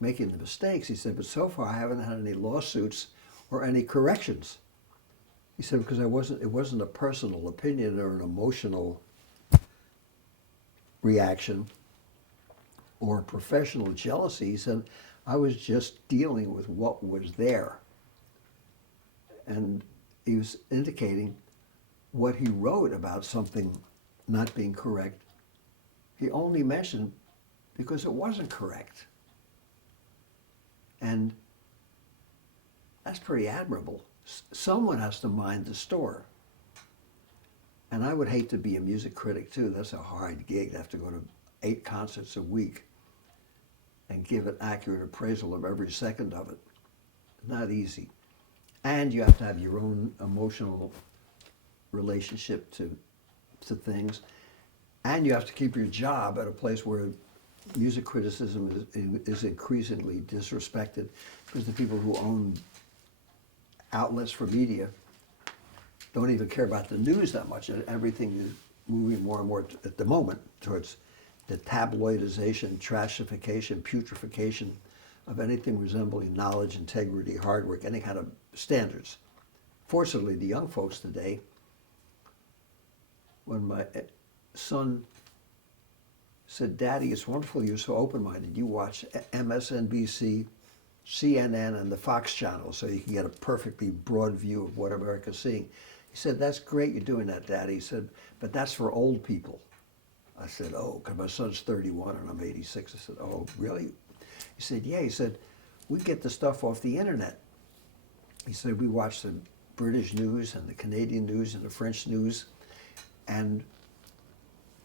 making the mistakes. He said, but so far I haven't had any lawsuits or any corrections. He said, because it wasn't a personal opinion or an emotional reaction or professional jealousy. He said, I was just dealing with what was there. And he was indicating what he wrote about something not being correct, he only mentioned because it wasn't correct. And that's pretty admirable. Someone has to mind the store. And I would hate to be a music critic too. That's a hard gig, to have to go to 8 concerts a week and give an accurate appraisal of every second of it. Not easy. And you have to have your own emotional relationship to things. And you have to keep your job at a place where music criticism is increasingly disrespected, because the people who own outlets for media don't even care about the news that much. Everything is moving more and more at the moment towards the tabloidization, trashification, putrefaction of anything resembling knowledge, integrity, hard work, any kind of standards. Fortunately, the young folks today, when my son said, Daddy, it's wonderful you're so open-minded. You watch MSNBC, CNN, and the Fox channel so you can get a perfectly broad view of what America's seeing. He said, that's great you're doing that, Daddy. He said, but that's for old people. I said, oh, because my son's 31 and I'm 86. I said, oh, really? He said, yeah. He said, we get the stuff off the internet. He said, we watch the British news and the Canadian news and the French news and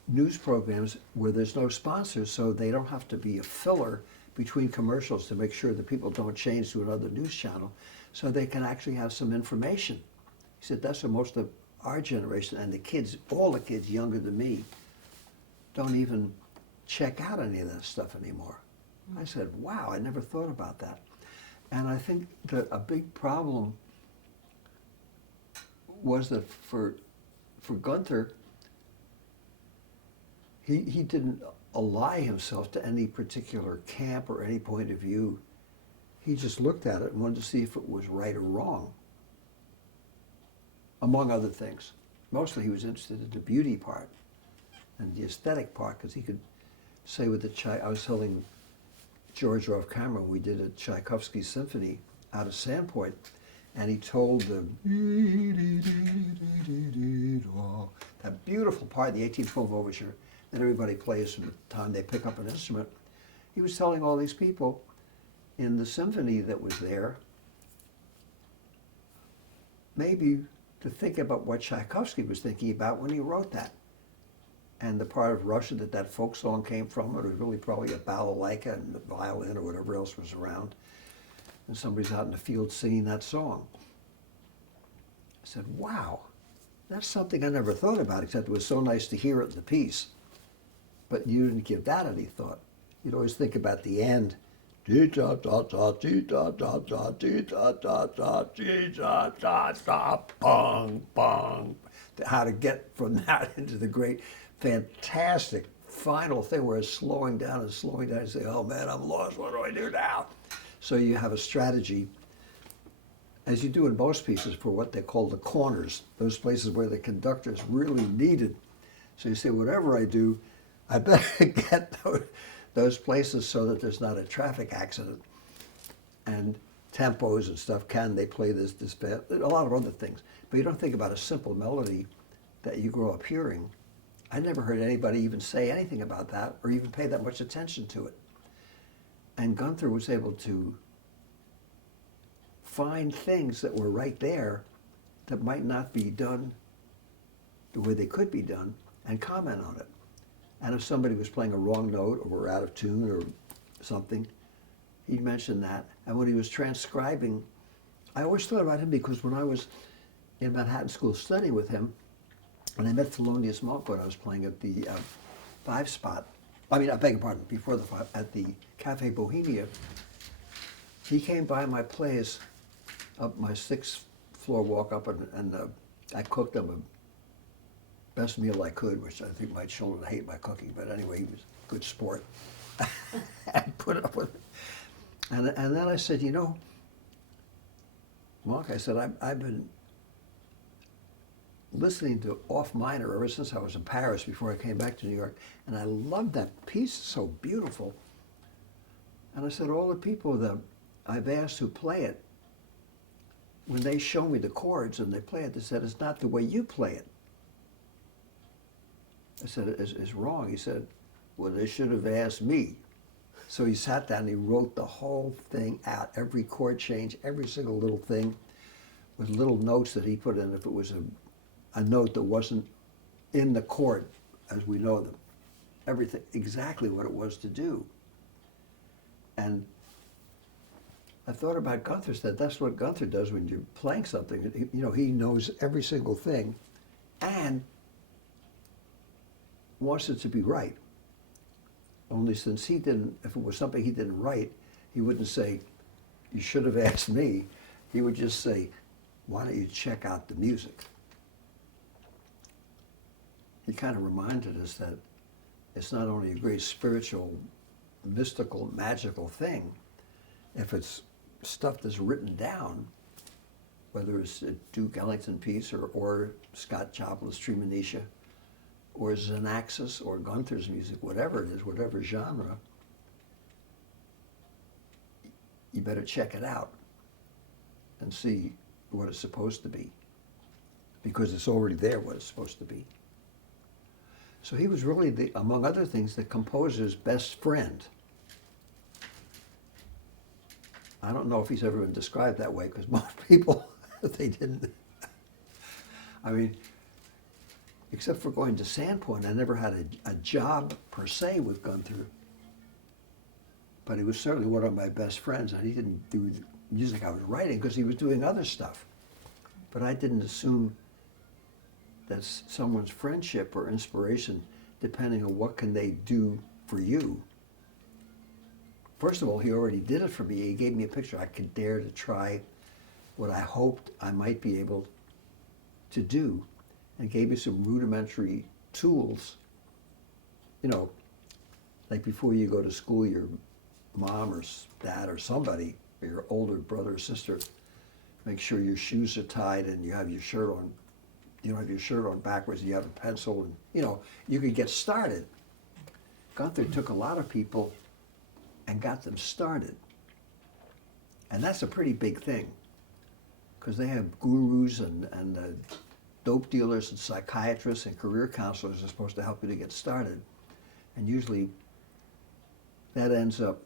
news programs where there's no sponsors, so they don't have to be a filler between commercials to make sure that people don't change to another news channel, so they can actually have some information. He said, that's what most of our generation and the kids, all the kids younger than me, don't even check out any of that stuff anymore. I said, wow, I never thought about that. And I think that a big problem was that for Gunther, he didn't ally himself to any particular camp or any point of view. He just looked at it and wanted to see if it was right or wrong, among other things. Mostly he was interested in the beauty part and the aesthetic part, because he could say with I was telling George off camera, we did a Tchaikovsky symphony out of Sandpoint, and he told the that beautiful part, the 1812 overture, that everybody plays from the time they pick up an instrument. He was telling all these people in the symphony that was there, maybe to think about what Tchaikovsky was thinking about when he wrote that. And the part of Russia that folk song came from, it was really probably a balalaika and the violin or whatever else was around. And somebody's out in the field singing that song. I said, wow, that's something I never thought about, except it was so nice to hear it in the piece. But you didn't give that any thought. You'd always think about the end. Bong, bong. How to get from that into the great, fantastic final thing where it's slowing down and say, oh man, I'm lost, what do I do now? So you have a strategy, as you do in most pieces, for what they call the corners, those places where the conductor is really needed. So you say, whatever I do, I better get those places so that there's not a traffic accident. And tempos and stuff, can they play this bad? A lot of other things. But you don't think about a simple melody that you grow up hearing. I never heard anybody even say anything about that or even pay that much attention to it. And Gunther was able to find things that were right there that might not be done the way they could be done and comment on it. And if somebody was playing a wrong note or were out of tune or something, he'd mention that. And when he was transcribing, I always thought about him because when I was in Manhattan School studying with him, and I met Thelonious Monk when I was playing at the Five Spot, I beg your pardon, before the Five, at the Cafe Bohemia, he came by my place up my 6th floor walk up, and I cooked him a best meal I could, which I think my children hate my cooking, but anyway, he was a good sport. And put up with it. And then I said, you know, Mark, I said, I've been listening to Off Minor ever since I was in Paris before I came back to New York, and I loved that piece, it's so beautiful. And I said, all the people that I've asked who play it, when they show me the chords and they play it, they said, it's not the way you play it. I said, it's wrong. He said, well, they should have asked me. So he sat down and he wrote the whole thing out, every chord change, every single little thing, with little notes that he put in if it was a note that wasn't in the chord as we know them. Everything, exactly what it was to do. And I thought about Gunther, said that's what Gunther does when you're playing something. You know, he knows every single thing and wants it to be right. Only since he didn't, if it was something he didn't write, he wouldn't say, you should have asked me. He would just say, why don't you check out the music? He kind of reminded us that it's not only a great spiritual, mystical, magical thing, if it's stuff that's written down, whether it's a Duke Ellington piece or Scott Joplin's Treemonisha, or Xenaxis, or Gunther's music, whatever it is, whatever genre, you better check it out and see what it's supposed to be, because it's already there what it's supposed to be. So he was really, among other things, the composer's best friend. I don't know if he's ever been described that way, because most people, they didn't. I mean, except for going to Sandpoint, I never had a job per se with Gunther. But he was certainly one of my best friends, and he didn't do the music I was writing because he was doing other stuff. But I didn't assume that someone's friendship or inspiration, depending on what can they do for you. First of all, he already did it for me. He gave me a picture. I could dare to try what I hoped I might be able to do, and gave me some rudimentary tools. You know, like before you go to school, your mom or dad or somebody, or your older brother or sister, make sure your shoes are tied and you have your shirt on. You don't have your shirt on backwards, you have a pencil, and you know, you could get started. Gunther took a lot of people and got them started. And that's a pretty big thing, because they have gurus and dope dealers and psychiatrists and career counselors are supposed to help you to get started. And usually that ends up,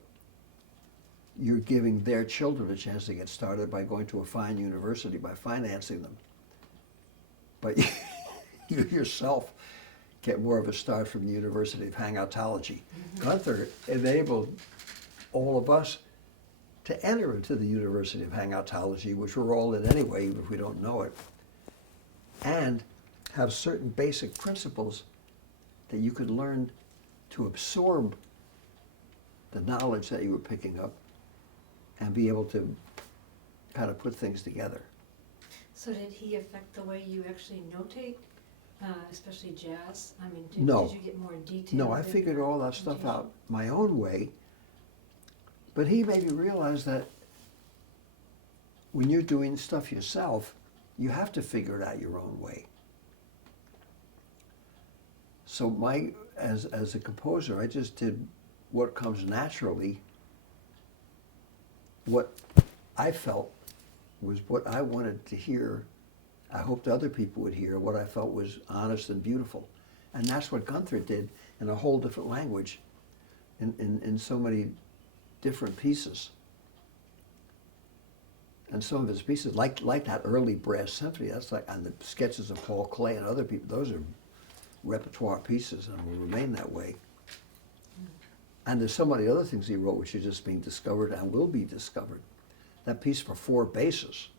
you're giving their children a chance to get started by going to a fine university, by financing them. But you yourself get more of a start from the University of Hangoutology. Mm-hmm. Gunther enabled all of us to enter into the University of Hangoutology, which we're all in anyway, even if we don't know it, and have certain basic principles that you could learn to absorb the knowledge that you were picking up and be able to kind of put things together. So did he affect the way you actually notate, especially jazz? I mean, No. Did you get more detailed? No, I figured all that stuff out my own way, but he made me realize that when you're doing stuff yourself, you have to figure it out your own way. So as a composer, I just did what comes naturally, what I felt was what I wanted to hear. I hoped other people would hear what I felt was honest and beautiful. And that's what Gunther did in a whole different language, in so many different pieces. And some of his pieces, like that early brass symphony, that's like, and the sketches of Paul Klee and other people, those are repertoire pieces and will remain that way. And there's so many other things he wrote which are just being discovered and will be discovered. That piece for 4 basses,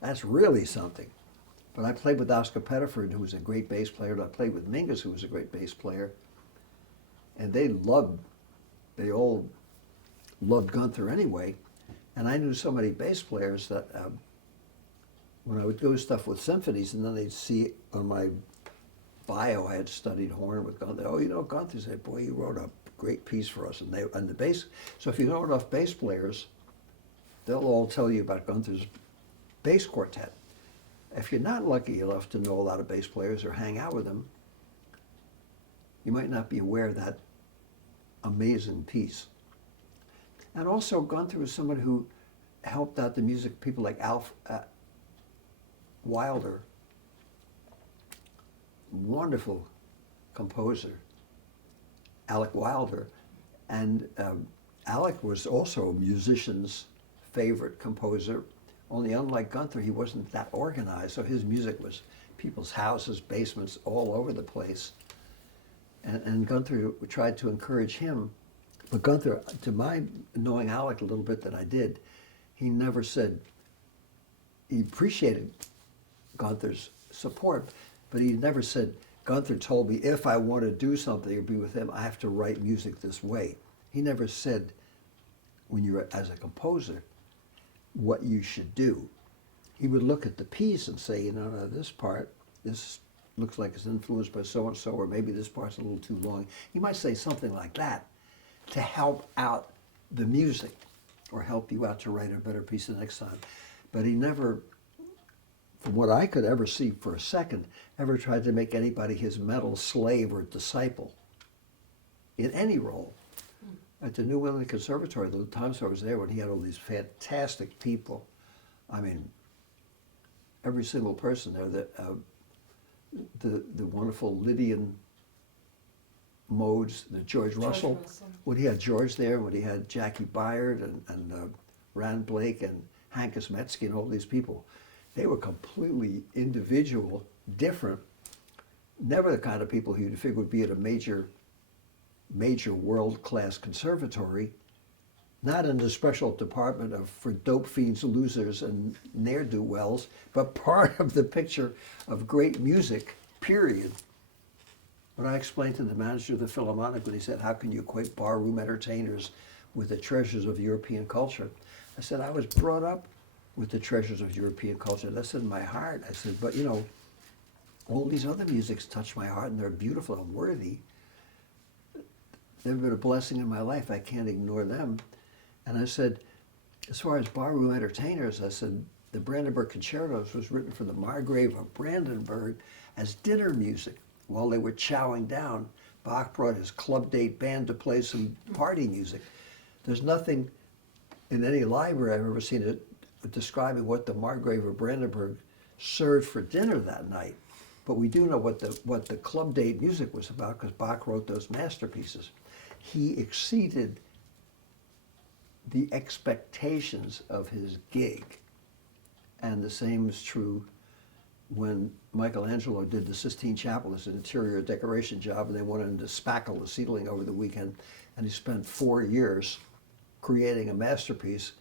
that's really something. But I played with Oscar Pettiford, who was a great bass player, and I played with Mingus, who was a great bass player. And they all loved Gunther anyway. And I knew so many bass players that when I would do stuff with symphonies, and then they'd see on my bio I had studied horn with Gunther. Oh, you know, Gunther said, boy, you wrote a great piece for us. And the bass. So if you know enough bass players, they'll all tell you about Gunther's bass quartet. If you're not lucky enough to know a lot of bass players or hang out with them, you might not be aware of that amazing piece. And also, Gunther was someone who helped out the music people like Alf Wilder, wonderful composer, Alec Wilder. And Alec was also a musician's favorite composer, only unlike Gunther, he wasn't that organized, so his music was people's houses, basements, all over the place. And Gunther tried to encourage him. But Gunther, to my knowing Alec a little bit that I did, he never said, he appreciated Gunther's support, but he never said, Gunther told me if I want to do something or be with him, I have to write music this way. He never said, when you're as a composer, what you should do. He would look at the piece and say, you know, this part, this looks like it's influenced by so-and-so, or maybe this part's a little too long. He might say something like that to help out the music or help you out to write a better piece the next time. But he never, from what I could ever see for a second, ever tried to make anybody his mental slave or disciple in any role. At the New England Conservatory, the times I was there when he had all these fantastic people. I mean, every single person there, the wonderful Lydian modes, the George Russell. When he had George there, when he had Jackie Byard and Rand Blake and Hank Kosmetsky and all these people, they were completely individual, different, never the kind of people who you'd figure would be at a major world-class conservatory, not in the special department for dope fiends, losers, and ne'er-do-wells, but part of the picture of great music, period. When I explained to the manager of the Philharmonic, when he said, how can you equate barroom entertainers with the treasures of European culture? I said, I was brought up with the treasures of European culture. That's in my heart. I said, but you know, all these other musics touch my heart and they're beautiful and worthy. They've been a blessing in my life. I can't ignore them. And I said, as far as barroom entertainers, I said, the Brandenburg Concertos was written for the Margrave of Brandenburg as dinner music. While they were chowing down, Bach brought his club date band to play some party music. There's nothing in any library I've ever seen it describing what the Margrave of Brandenburg served for dinner that night. But we do know what the club date music was about because Bach wrote those masterpieces. He exceeded the expectations of his gig. And the same is true when Michelangelo did the Sistine Chapel as an interior decoration job, and they wanted him to spackle the ceiling over the weekend, and he spent 4 years creating a masterpiece,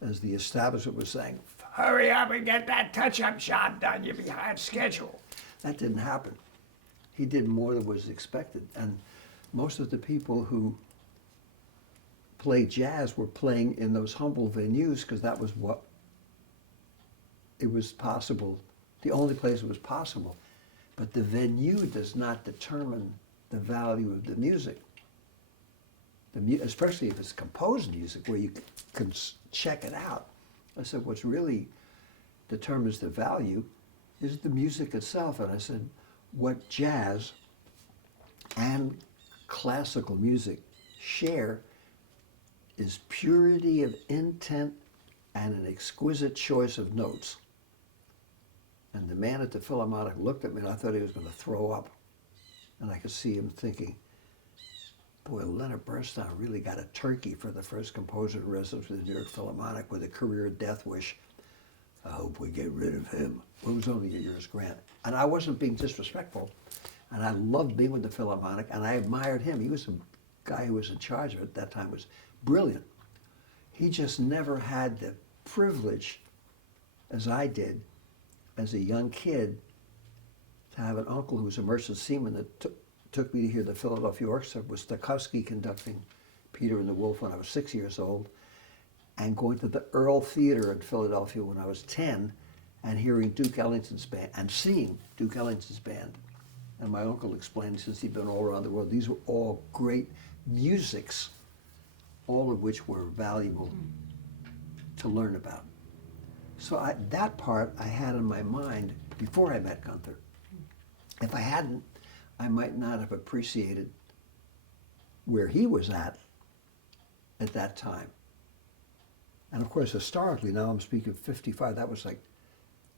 as the establishment was saying, hurry up and get that touch-up job done, you're behind schedule. That didn't happen. He did more than was expected, and most of the people who played jazz were playing in those humble venues because that was what it was possible, the only place it was possible. But the venue does not determine the value of the music, especially if it's composed music where you can check it out. I said, what's really determines the value is the music itself. And I said, what jazz and classical music share is purity of intent and an exquisite choice of notes. And the man at the Philharmonic looked at me and I thought he was going to throw up. And I could see him thinking, boy, Leonard Bernstein really got a turkey for the first composer in residence with the New York Philharmonic with a career death wish. I hope we get rid of him. Well, it was only a year's grant. And I wasn't being disrespectful. And I loved being with the Philharmonic, and I admired him. He was a guy who was in charge of it at that time, was brilliant. He just never had the privilege, as I did, as a young kid, to have an uncle who was a merchant seaman that took me to hear the Philadelphia Orchestra with Stokowski conducting Peter and the Wolf when I was 6 years old, and going to the Earl Theater in Philadelphia when I was 10, and hearing Duke Ellington's band, and seeing Duke Ellington's band. And my uncle explained, since he'd been all around the world, these were all great musics, all of which were valuable to learn about. So that part I had in my mind before I met Gunther. If I hadn't, I might not have appreciated where he was at that time. And of course, historically, now I'm speaking 55, that was like,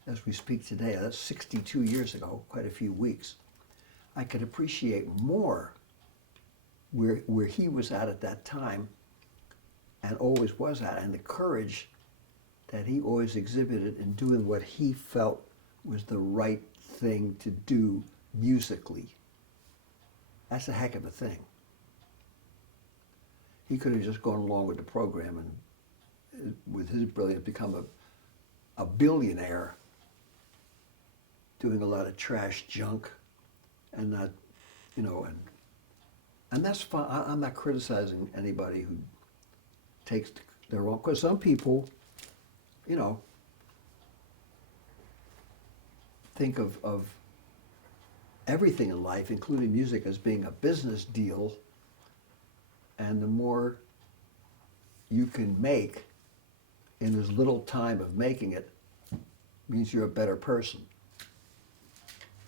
as we speak today, that's 62 years ago, quite a few weeks. I could appreciate more where he was at that time, and always was at, and the courage that he always exhibited in doing what he felt was the right thing to do musically. That's a heck of a thing. He could have just gone along with the program and, with his brilliance, become a billionaire doing a lot of trash junk and not, you know, and that's fine. I'm not criticizing anybody who takes their own, because some people, you know, think of everything in life, including music, as being a business deal, and the more you can make in as little time of making it means you're a better person.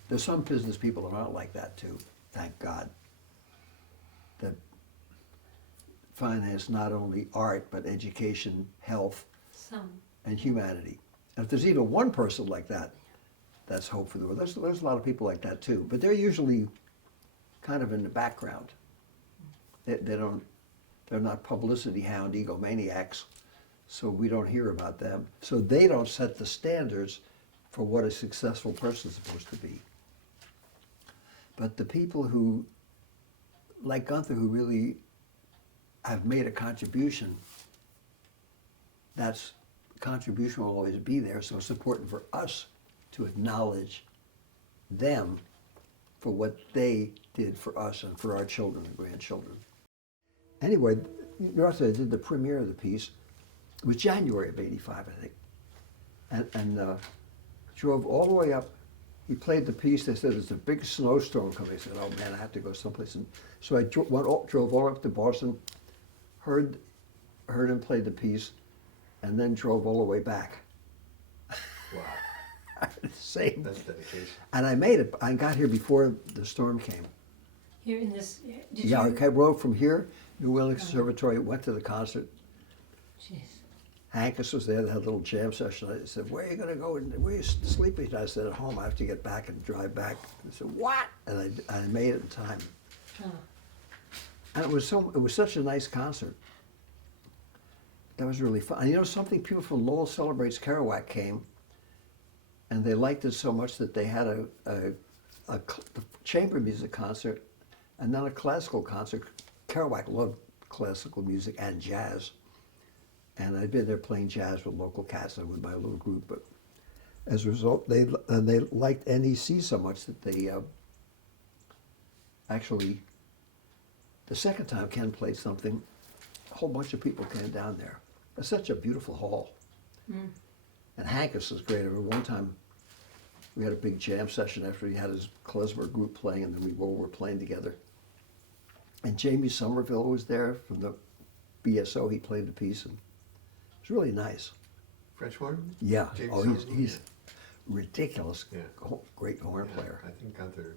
There's some business people that aren't like that too, thank God, that finance not only art but education, health, Some. and humanity. And if there's even one person like that, that's hope for the world. There's a lot of people like that too, but they're usually kind of in the background. They're not publicity hound egomaniacs, so we don't hear about them. So they don't set the standards for what a successful person is supposed to be. But the people who, like Gunther, who really have made a contribution, that's contribution will always be there, so it's important for us to acknowledge them for what they did for us and for our children and grandchildren. Anyway, I did the premiere of the piece. It was January of '85, I think. And drove all the way up. He played the piece. They said, there's a big snowstorm coming. I said, oh man, I have to go someplace. And so I drove all the way up to Boston, heard him play the piece, and then drove all the way back. Wow. Same. That's dedication. And I made it. I got here before the storm came. Here in this, did Yeah, you? I rode from here, New Orleans Conservatory, went to the concert. Jeez. Hankus was there, they had a little jam session. I said, where are you gonna go? Where are you sleeping? And I said, at home, I have to get back and drive back. I said, what? And I made it in time. Oh. And it was such a nice concert. That was really fun. And you know something, people from Lowell Celebrates Kerouac came, and they liked it so much that they had a chamber music concert and then a classical concert. Kerouac loved classical music and jazz. And I'd been there playing jazz with local cats and with my little group, but as a result, they liked NEC so much that they actually, the second time Ken played something, a whole bunch of people came down there. It's such a beautiful hall. Mm. And Hankus was great. I remember one time we had a big jam session after he had his klezmer group playing, and then we all were playing together. And Jamie Somerville was there from the BSO. He played the piece, and it was really nice. French horn? Yeah. James Oh, Somerville? he's ridiculous. Yeah. Great horn Yeah, player. I think Gunther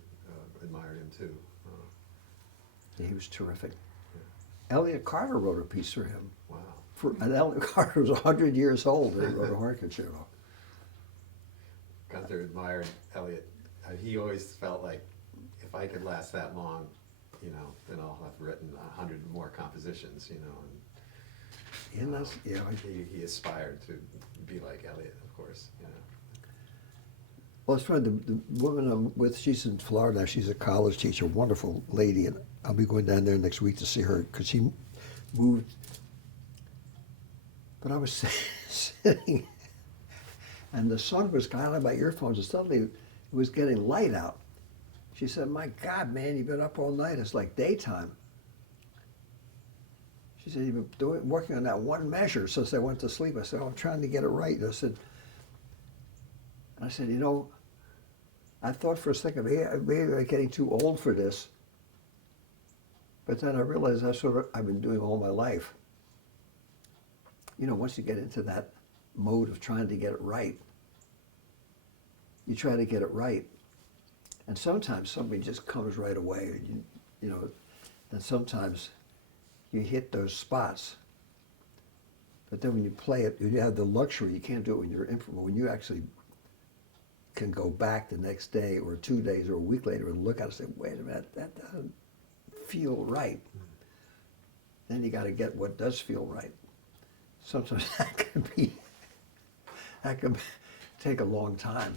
admired him too. Yeah, he was terrific. Elliot Carter wrote a piece for him. Wow. And Elliot Carter was 100 years old and he wrote a horn concerto. Gunther admired Elliot. He always felt like, if I could last that long, you know, then I'll have written 100 more compositions, you know, And that's, yeah, and he aspired to be like Elliot, of course, you know. well, it's funny, the woman I'm with, she's in Florida now. She's a college teacher, wonderful lady, and I'll be going down there next week to see her because she moved. But I was sitting, and the sun was kind of my earphones, and suddenly it was getting light out. She said, "My God, man, you've been up all night. It's like daytime." She said, "You've been working on that one measure since I went to sleep." I said, "Oh, I'm trying to get it right." And I said, "You know, I thought for a second, maybe I'm getting too old for this." But then I realized that's what I've been doing all my life. You know, once you get into that mode of trying to get it right, you try to get it right. And sometimes something just comes right away. You know, and sometimes you hit those spots. But then when you play it, you have the luxury. You can't do it when you're when you actually can go back the next day or 2 days or a week later and look at it and say, "Wait a minute, that doesn't feel right." Then you got to get what does feel right. Sometimes that can take a long time.